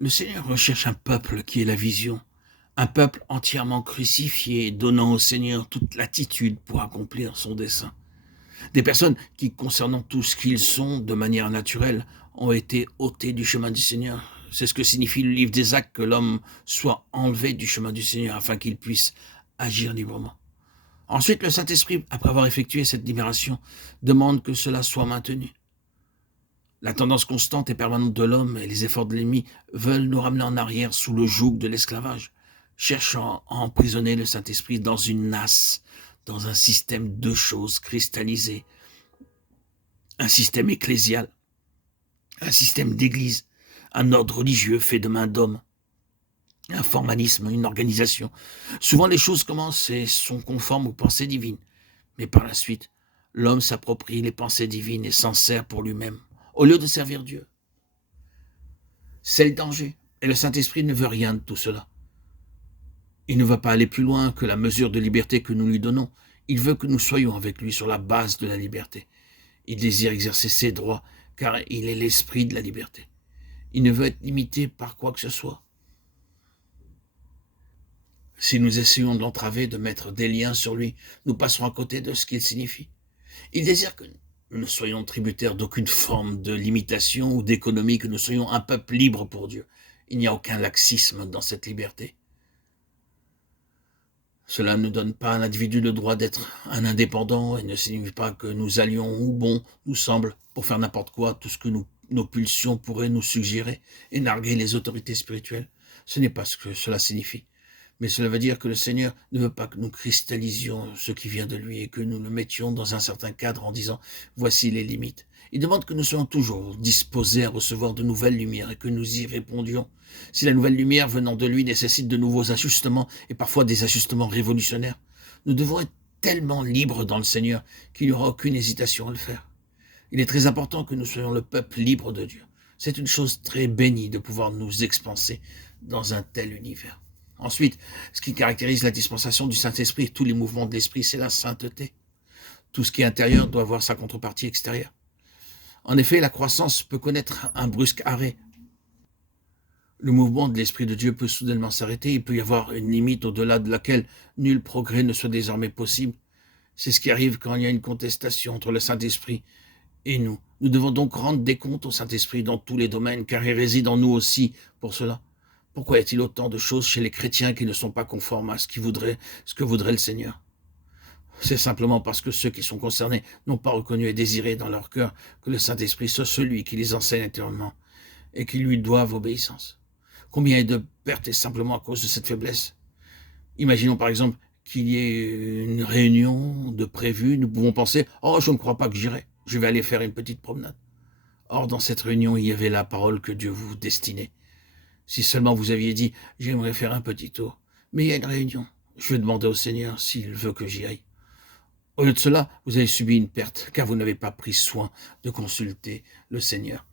Le Seigneur recherche un peuple qui ait la vision, un peuple entièrement crucifié, donnant au Seigneur toute l'attitude pour accomplir son dessein. Des personnes qui, concernant tout ce qu'ils sont de manière naturelle, ont été ôtées du chemin du Seigneur. C'est ce que signifie le livre des Actes, que l'homme soit enlevé du chemin du Seigneur afin qu'il puisse agir librement. Ensuite, le Saint-Esprit, après avoir effectué cette libération, demande que cela soit maintenu. La tendance constante et permanente de l'homme et les efforts de l'ennemi veulent nous ramener en arrière sous le joug de l'esclavage, cherchant à emprisonner le Saint-Esprit dans une nasse, dans un système de choses cristallisées, un système ecclésial, un système d'église, un ordre religieux fait de main d'homme, un formalisme, une organisation. Souvent les choses commencent et sont conformes aux pensées divines, mais par la suite, l'homme s'approprie les pensées divines et s'en sert pour lui-même, au lieu de servir Dieu. C'est le danger. Et le Saint-Esprit ne veut rien de tout cela. Il ne va pas aller plus loin que la mesure de liberté que nous lui donnons. Il veut que nous soyons avec lui sur la base de la liberté. Il désire exercer ses droits, car il est l'esprit de la liberté. Il ne veut être limité par quoi que ce soit. Si nous essayons de l'entraver, de mettre des liens sur lui, nous passerons à côté de ce qu'il signifie. Il désire que nous ne soyons tributaires d'aucune forme de limitation ou d'économie, que nous soyons un peuple libre pour Dieu. Il n'y a aucun laxisme dans cette liberté. Cela ne donne pas à l'individu le droit d'être un indépendant et ne signifie pas que nous allions où bon nous semble pour faire n'importe quoi, tout ce que nos pulsions pourraient nous suggérer et narguer les autorités spirituelles. Ce n'est pas ce que cela signifie. Mais cela veut dire que le Seigneur ne veut pas que nous cristallisions ce qui vient de lui et que nous le mettions dans un certain cadre en disant « voici les limites ». Il demande que nous soyons toujours disposés à recevoir de nouvelles lumières et que nous y répondions. Si la nouvelle lumière venant de lui nécessite de nouveaux ajustements et parfois des ajustements révolutionnaires, nous devons être tellement libres dans le Seigneur qu'il n'y aura aucune hésitation à le faire. Il est très important que nous soyons le peuple libre de Dieu. C'est une chose très bénie de pouvoir nous expanser dans un tel univers. Ensuite, ce qui caractérise la dispensation du Saint-Esprit et tous les mouvements de l'Esprit, c'est la sainteté. Tout ce qui est intérieur doit avoir sa contrepartie extérieure. En effet, la croissance peut connaître un brusque arrêt. Le mouvement de l'Esprit de Dieu peut soudainement s'arrêter. Il peut y avoir une limite au-delà de laquelle nul progrès ne soit désormais possible. C'est ce qui arrive quand il y a une contestation entre le Saint-Esprit et nous. Nous devons donc rendre des comptes au Saint-Esprit dans tous les domaines, car il réside en nous aussi pour cela. Pourquoi y a-t-il autant de choses chez les chrétiens qui ne sont pas conformes à ce que voudrait le Seigneur? C'est simplement parce que ceux qui sont concernés n'ont pas reconnu et désiré dans leur cœur que le Saint-Esprit soit celui qui les enseigne intérieurement et qui lui doivent obéissance. Combien de pertes est simplement à cause de cette faiblesse? Imaginons par exemple qu'il y ait une réunion de prévue, nous pouvons penser « Oh, je ne crois pas que j'irai, je vais aller faire une petite promenade ». Or, dans cette réunion, il y avait la parole que Dieu vous destinait. Si seulement vous aviez dit « J'aimerais faire un petit tour, mais il y a une réunion, je vais demander au Seigneur s'il veut que j'y aille ». Au lieu de cela, vous avez subi une perte, car vous n'avez pas pris soin de consulter le Seigneur.